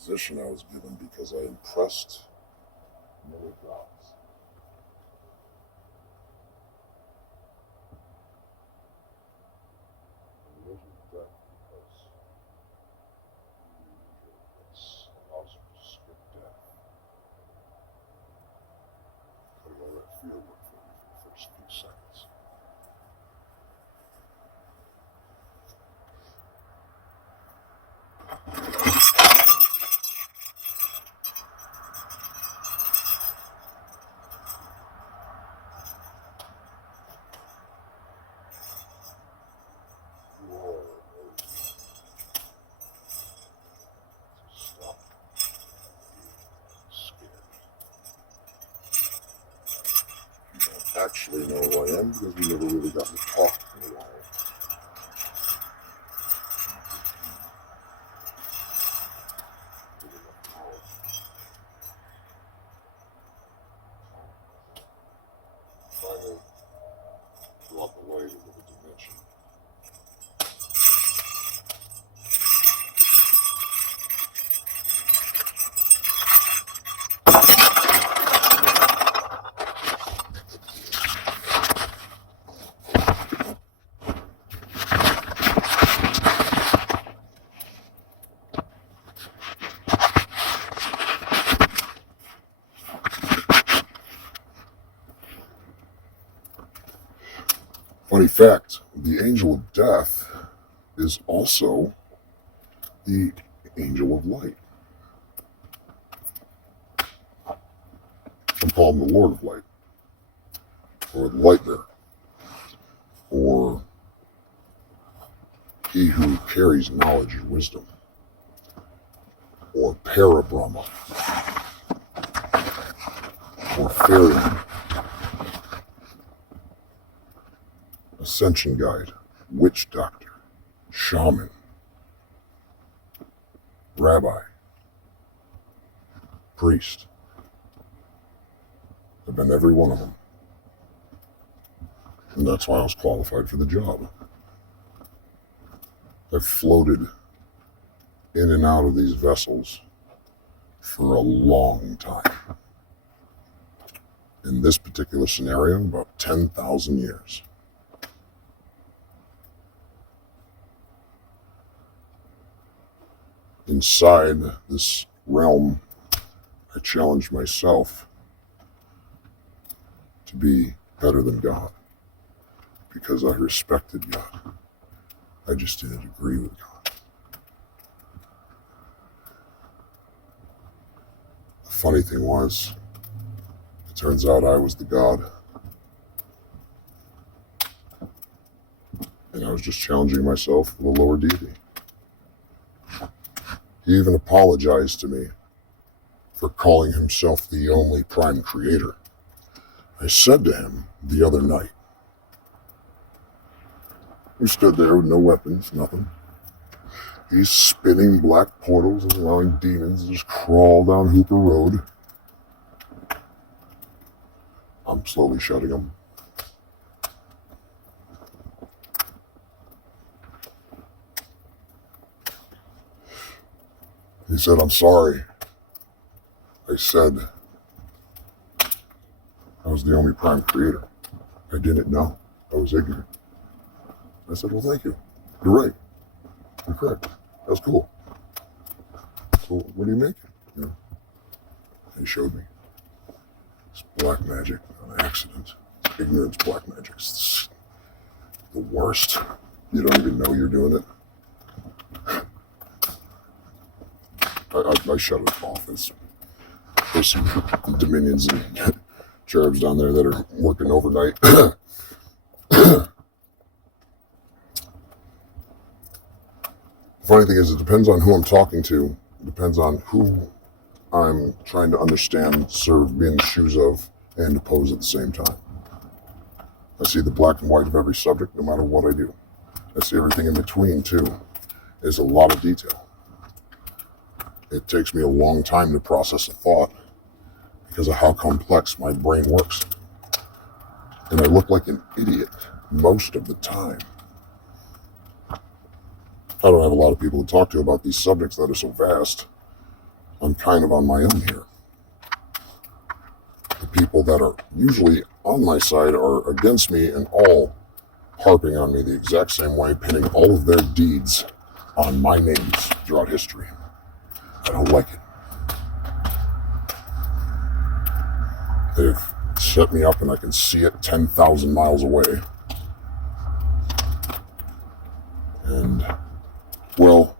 position I was given because I impressed many gods. And the angel of death, because this allows you to skip death. But all that fear work for you for the first few seconds. Actually know who I am because we never really got to talk in a while. Finally brought the light into the dimension. Funny fact, the angel of death is also the angel of light. Some call him the Lord of Light, or the light bearer, or he who carries knowledge and wisdom, or Para-Brahma, or fairy, ascension guide, witch doctor, shaman, rabbi, priest. I've been every one of them. And that's why I was qualified for the job. I've floated in and out of these vessels for a long time. In this particular scenario, about 10,000 years. Inside this realm, I challenged myself to be better than God because I respected God. I just didn't agree with God. The funny thing was, it turns out I was the God. And I was just challenging myself with a lower deity. He even apologized to me for calling himself the only prime creator. I said to him the other night, we stood there with no weapons, nothing. He's spinning black portals and allowing demons to just crawl down Hooper Road. I'm slowly shutting them. He said, I'm sorry. I said, I was the only prime creator. I didn't know. I was ignorant. I said, well, thank you. You're right. You're correct. That's cool. So what are you making? You know, he showed me. It's black magic on accident. Ignorance black magic. It's the worst. You don't even know you're doing it. I shut it off. There's some dominions and cherubs down there that are working overnight. The funny thing is, it depends on who I'm talking to. It depends on who I'm trying to understand, serve, be in the shoes of, and oppose at the same time. I see the black and white of every subject, no matter what I do. I see everything in between, too. There's a lot of detail. It takes me a long time to process a thought because of how complex my brain works. And I look like an idiot most of the time. I don't have a lot of people to talk to about these subjects that are so vast. I'm kind of on my own here. The people that are usually on my side are against me and all harping on me the exact same way, pinning all of their deeds on my names throughout history. I don't like it. They've set me up and I can see it 10,000 miles away. And, well,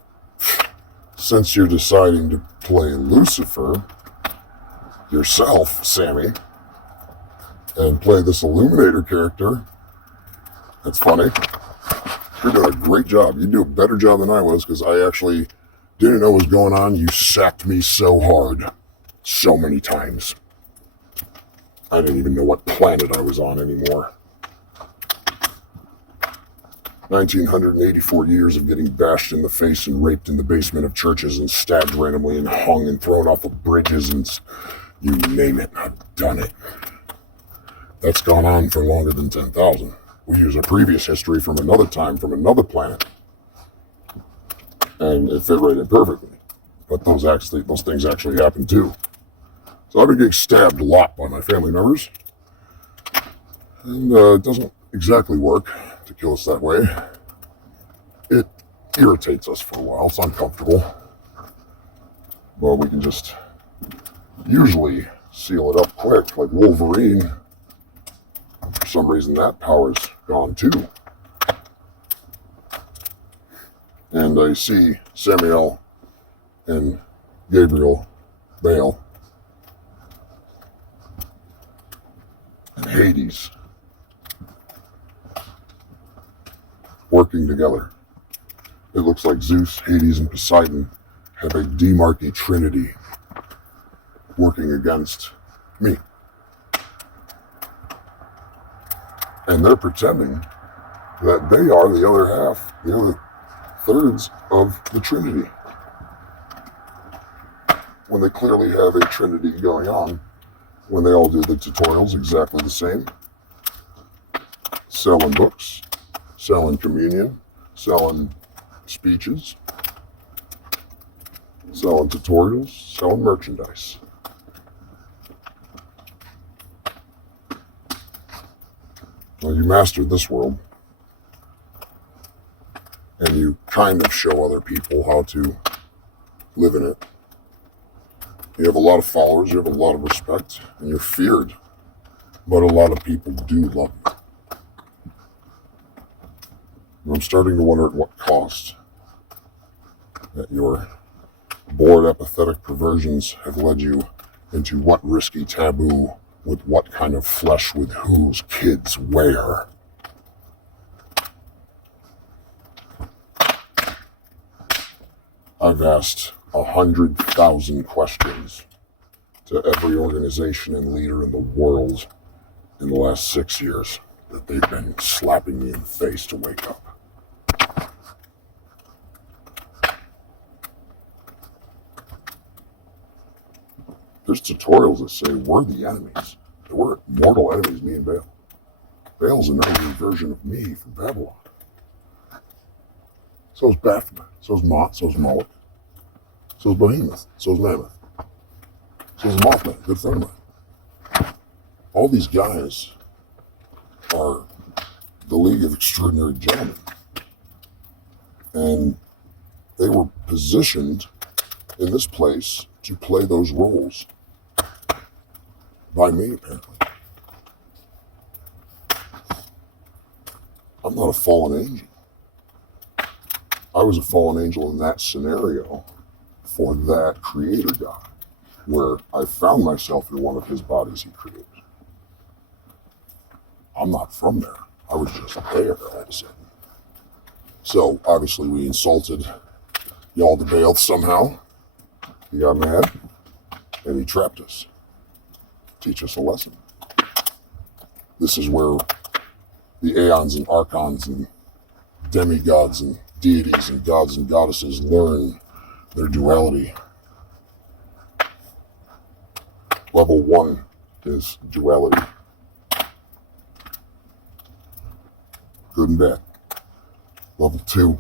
since you're deciding to play Lucifer yourself, Sammy, and play this Illuminator character, that's funny. You're doing a great job. You do a better job than I was because I actually didn't know what was going on. You sacked me so hard, so many times. I didn't even know what planet I was on anymore. 1,984 years of getting bashed in the face and raped in the basement of churches and stabbed randomly and hung and thrown off of bridges and you name it, I've done it. That's gone on for longer than 10,000. We use a previous history from another time, from another planet. And it fit right in perfectly. But those things actually happen too. So I've been getting stabbed a lot by my family members. And it doesn't exactly work to kill us that way. It irritates us for a while. It's uncomfortable. Well, we can just usually seal it up quick, like Wolverine. For some reason, that power's gone too. And I see Samiel and Gabriel, Baal, and Hades working together. It looks like Zeus, Hades, and Poseidon have a Demarchy Trinity working against me. And they're pretending that they are the other half, the other thirds of the Trinity. When they clearly have a Trinity going on, when they all do the tutorials exactly the same. Selling books, selling communion, selling speeches, selling tutorials, selling merchandise. Well, you mastered this world, and you kind of show other people how to live in it. You have a lot of followers, you have a lot of respect, and you're feared, but a lot of people do love you. And I'm starting to wonder at what cost that your bored, apathetic perversions have led you into what risky taboo with what kind of flesh with whose kids where. I've asked 100,000 questions to every organization and leader in the world in the last 6 years that they've been slapping me in the face to wake up. There's tutorials that say we're the enemies. We're mortal enemies, me and Baal. Baal's another version of me from Babylon. So's Baphomet, so's Mot, so's Moloch, so's Behemoth, so's Mammoth, so's Mothman, good friend of mine. All these guys are the League of Extraordinary Gentlemen. And they were positioned in this place to play those roles by me, apparently. I'm not a fallen angel. I was a fallen angel in that scenario for that creator God, where I found myself in one of his bodies he created. I'm not from there. I was just there all of a sudden. So obviously we insulted Yaldabaoth somehow. He got mad and he trapped us. Teach us a lesson. This is where the aeons and archons and demigods and deities and gods and goddesses learn their duality. Level 1 is duality. Good and bad. Level 2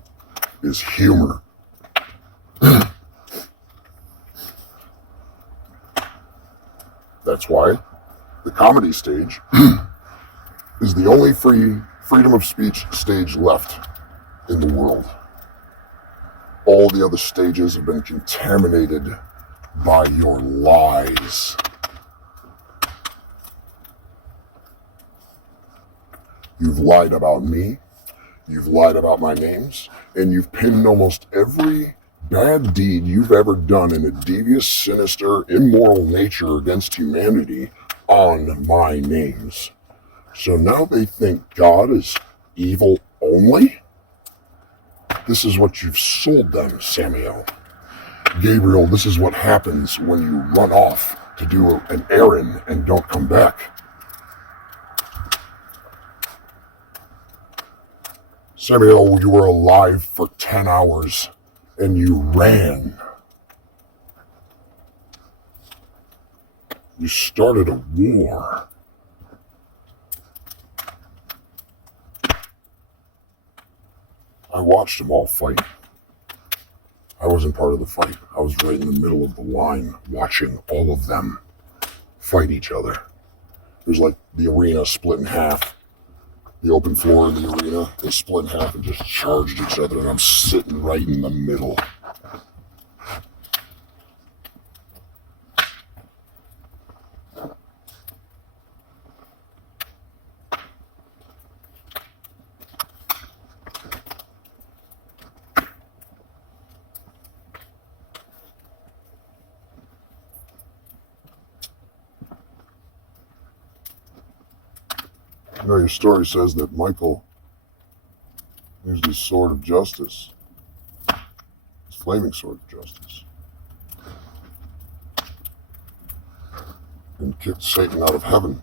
is humor. That's why the comedy stage is the only freedom of speech stage left in the world. All the other stages have been contaminated by your lies. You've lied about me, you've lied about my names, and you've pinned almost every bad deed you've ever done in a devious, sinister, immoral nature against humanity on my names. So now they think God is evil only? This is what you've sold them, Samiel. Gabriel, this is what happens when you run off to do an errand and don't come back. Samiel, you were alive for 10 hours and you ran. You started a war. I watched them all fight. I wasn't part of the fight. I was right in the middle of the line watching all of them fight each other. It was like the arena split in half. The open floor in the arena, they split in half and just charged each other, and I'm sitting right in the middle. You know, your story says that Michael used his sword of justice, his flaming sword of justice, and kicked Satan out of heaven.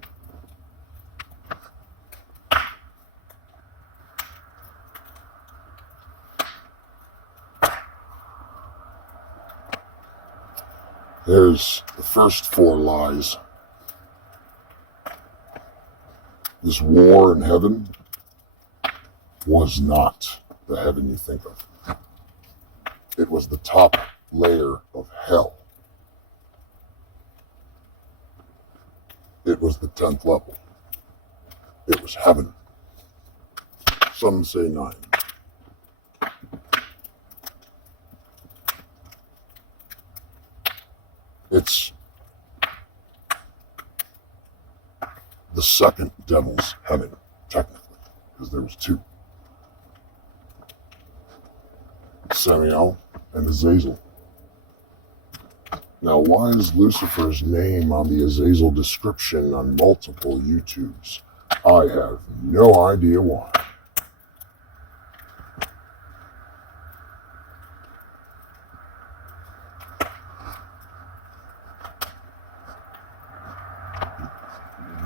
There's the first 4 lies. This war in heaven was not the heaven you think of. It was the top layer of hell. It was the 10th level. It was heaven. Some say 9. It's the second devil's heaven, technically, because there was 2. Samiel and Azazel. Now, why is Lucifer's name on the Azazel description on multiple YouTubes? I have no idea why.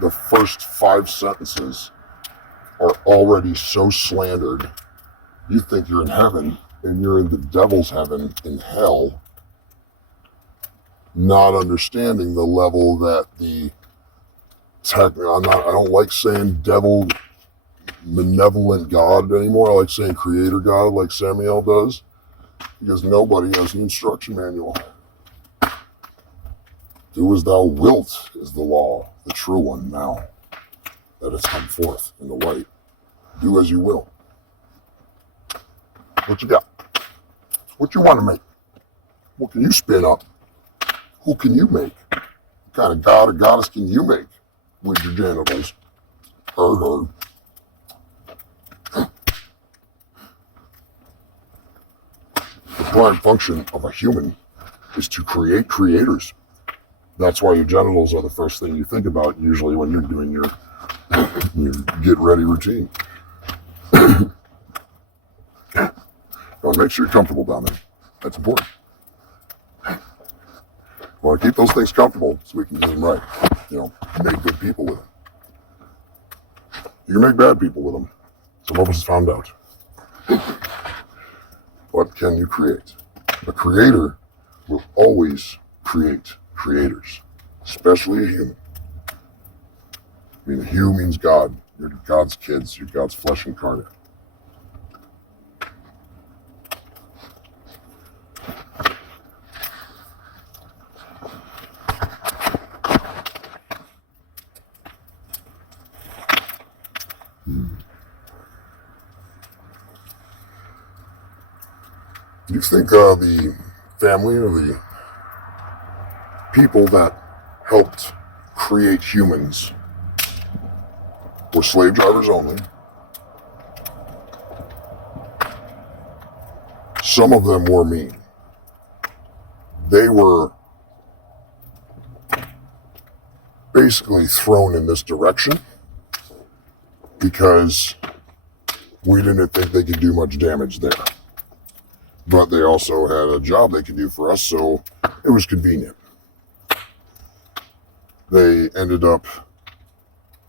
The first 5 sentences are already so slandered. You think you're in heaven, and you're in the devil's heaven in hell, not understanding the level that I don't like saying devil, benevolent God anymore. I like saying creator God like Samiel does, because nobody has an instruction manual. Do as thou wilt is the law, the true one now that it's come forth in the light. Do as you will. What you got? What you want to make? What can you spin up? Who can you make? What kind of god or goddess can you make with your genitals? Her. The prime function of a human is to create creators. That's why your genitals are the first thing you think about usually when you're doing your get ready routine. Well, make sure you're comfortable down there. That's important. You want to keep those things comfortable so we can do them right. Make good people with them. You can make bad people with them. Some of us found out. What can you create? A creator will always create creators, especially a human. I mean, Hugh means God. You're God's kids. You're God's flesh incarnate. Do you think the family or the people that helped create humans were slave drivers only? Some of them were mean. They were basically thrown in this direction because we didn't think they could do much damage there. But they also had a job they could do for us, so it was convenient. They ended up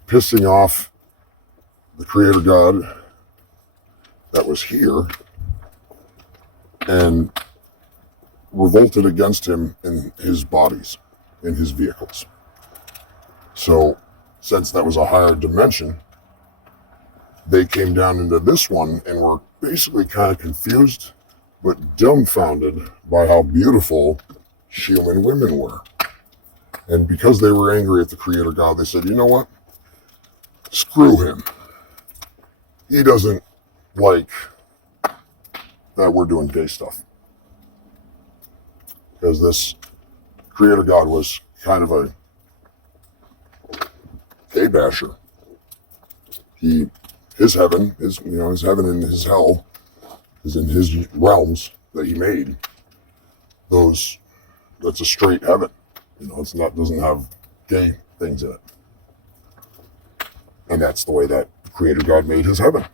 pissing off the creator God that was here and revolted against him in his bodies, in his vehicles. So, since that was a higher dimension, they came down into this one and were basically kind of confused, but dumbfounded by how beautiful human women were. And because they were angry at the creator God, they said, you know what? Screw him. He doesn't like that we're doing gay stuff. Because this creator God was kind of a gay basher. His heaven, his heaven and his hell is in his realms that he made. That's a straight heaven. Doesn't have gay things in it. And that's the way that creator God made his heaven.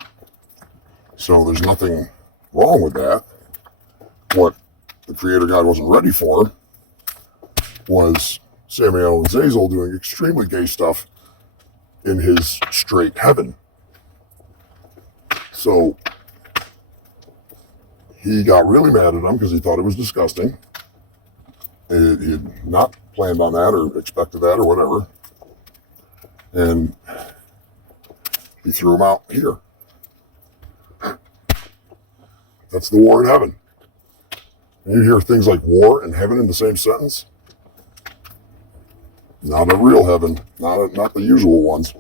So there's nothing wrong with that. What the creator God wasn't ready for was Samiel and Azazel doing extremely gay stuff in his straight heaven. So he got really mad at them because he thought it was disgusting. He had not planned on that or expected that or whatever. And he threw him out here. That's the war in heaven. And you hear things like war and heaven in the same sentence. Not a real heaven, not the usual ones.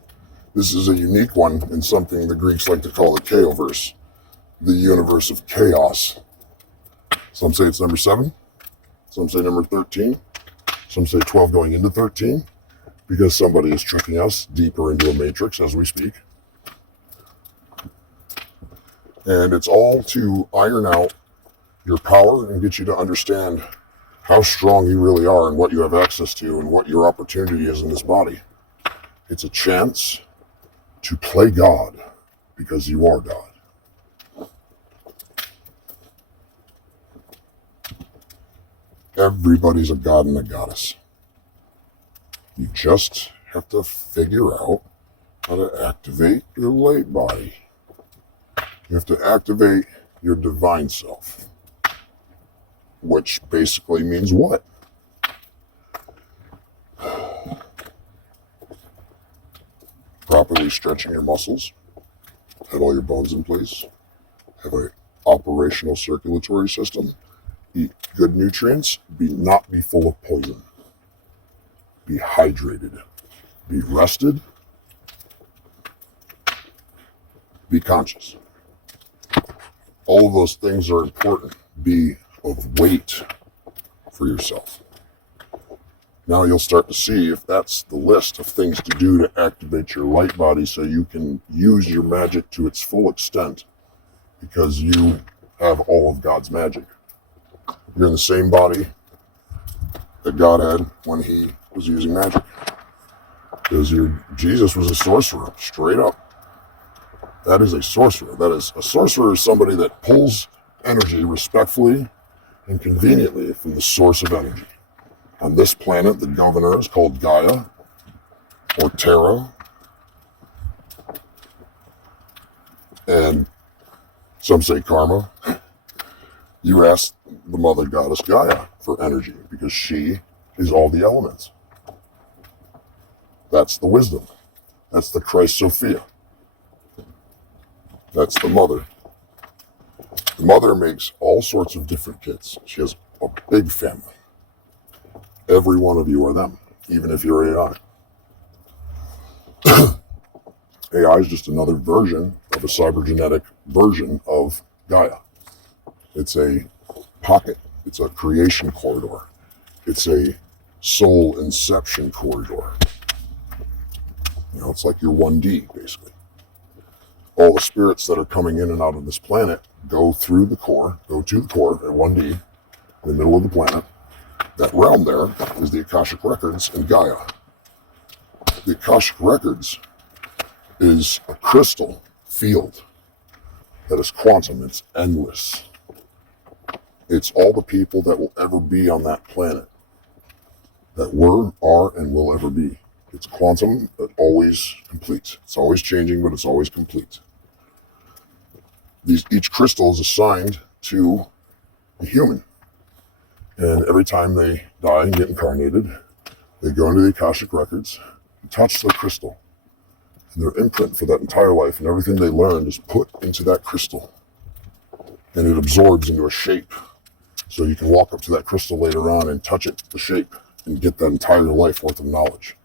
This is a unique one in something the Greeks like to call the Chaoverse, the universe of chaos. Some say it's number 7. Some say number 13. Some say 12 going into 13, because somebody is tricking us deeper into a matrix as we speak. And it's all to iron out your power and get you to understand how strong you really are and what you have access to and what your opportunity is in this body. It's a chance to play God because you are God. Everybody's a god and a goddess. You just have to figure out how to activate your light body. You have to activate your divine self, which basically means what? Properly stretching your muscles, have all your bones in place, have an operational circulatory system, eat good nutrients, not be full of poison, be hydrated, be rested, be conscious. All of those things are important. Be of weight for yourself. Now you'll start to see if that's the list of things to do to activate your light body so you can use your magic to its full extent, because you have all of God's magic. You're in the same body that God had when he was using magic. Because Jesus was a sorcerer, straight up. That is a sorcerer. A sorcerer is somebody that pulls energy respectfully and conveniently from the source of energy. On this planet, the governor is called Gaia, or Terra, and some say Karma. You ask the mother goddess Gaia for energy because she is all the elements. That's the wisdom. That's the Christ Sophia. That's the mother. The mother makes all sorts of different kids. She has a big family. Every one of you are them, even if you're AI. AI is just another version of a cybergenetic version of Gaia. It's a pocket. It's a creation corridor. It's a soul inception corridor. You know, it's like your 1D, basically. All the spirits that are coming in and out of this planet go through the core, go to the core at 1D, in the middle of the planet. That realm there is the Akashic Records and Gaia. The Akashic Records is a crystal field that is quantum. It's endless. It's all the people that will ever be on that planet, that were, are, and will ever be. It's quantum, but always complete. It's always changing, but it's always complete. Each crystal is assigned to a human. And every time they die and get incarnated, they go into the Akashic Records, touch the crystal, and their imprint for that entire life and everything they learned is put into that crystal. And it absorbs into a shape. So you can walk up to that crystal later on and touch it, the shape, and get that entire life worth of knowledge.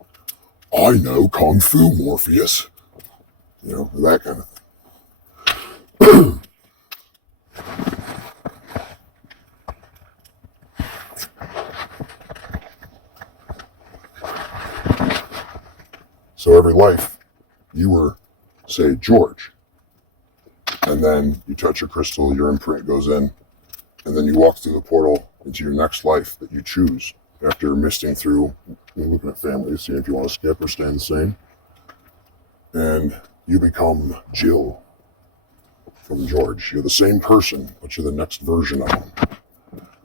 I know Kung Fu, Morpheus. You know, that kind of thing. So every life, you were, say, George. And then you touch a crystal, your imprint goes in, and then you walk through the portal into your next life that you choose after misting through, looking at families, seeing if you want to skip or stay the same. And you become Jill from George. You're the same person, but you're the next version of him.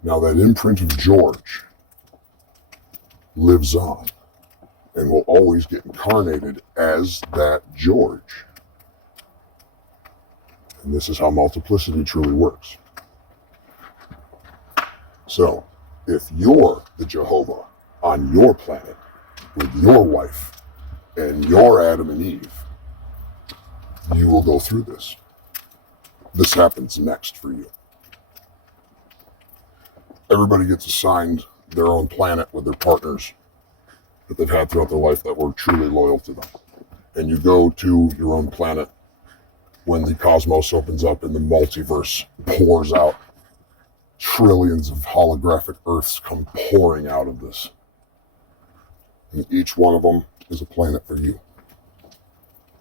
Now that imprint of George lives on and will always get incarnated as that George. And this is how multiplicity truly works. So, if you're the Jehovah on your planet with your wife and your Adam and Eve, you will go through this. This happens next for you. Everybody gets assigned their own planet with their partners that they've had throughout their life that were truly loyal to them. And you go to your own planet when the cosmos opens up and the multiverse pours out. Trillions of holographic Earths come pouring out of this. And each one of them is a planet for you.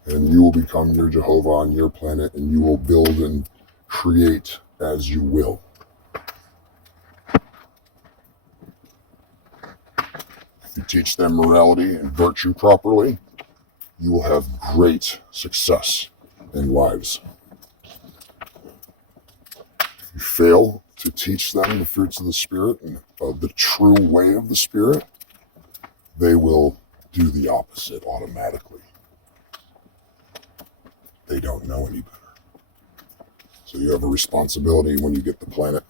And you will become your Jehovah on your planet, and you will build and create as you will. If you teach them morality and virtue properly, you will have great success in lives. If you fail to teach them the fruits of the Spirit and the true way of the Spirit, they will do the opposite automatically. They don't know any better. So you have a responsibility when you get the planet.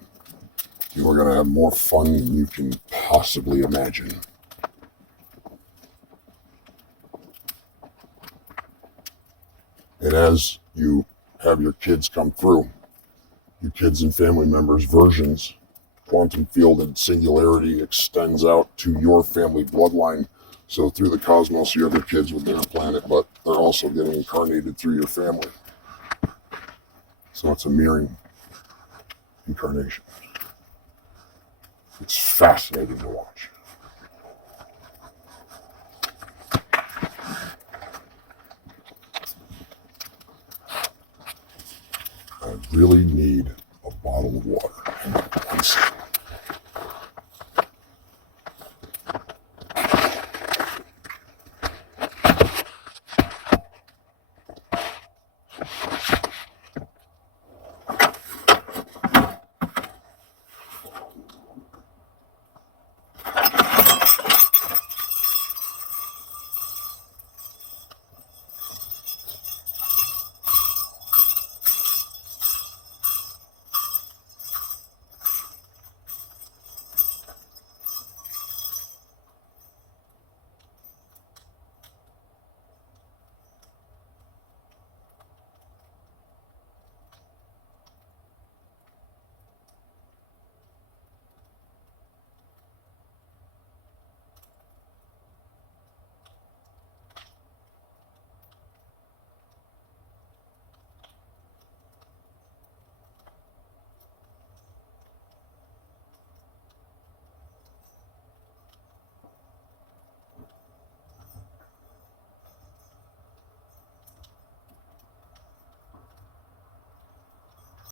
You are going to have more fun than you can possibly imagine. And as you have your kids come through, your kids and family members' versions, quantum field and singularity extends out to your family bloodline. So through the cosmos, you have your kids with their planet, but they're also getting incarnated through your family. So it's a mirroring incarnation. It's fascinating to watch. I really need a bottle of water. Hang on 1 second.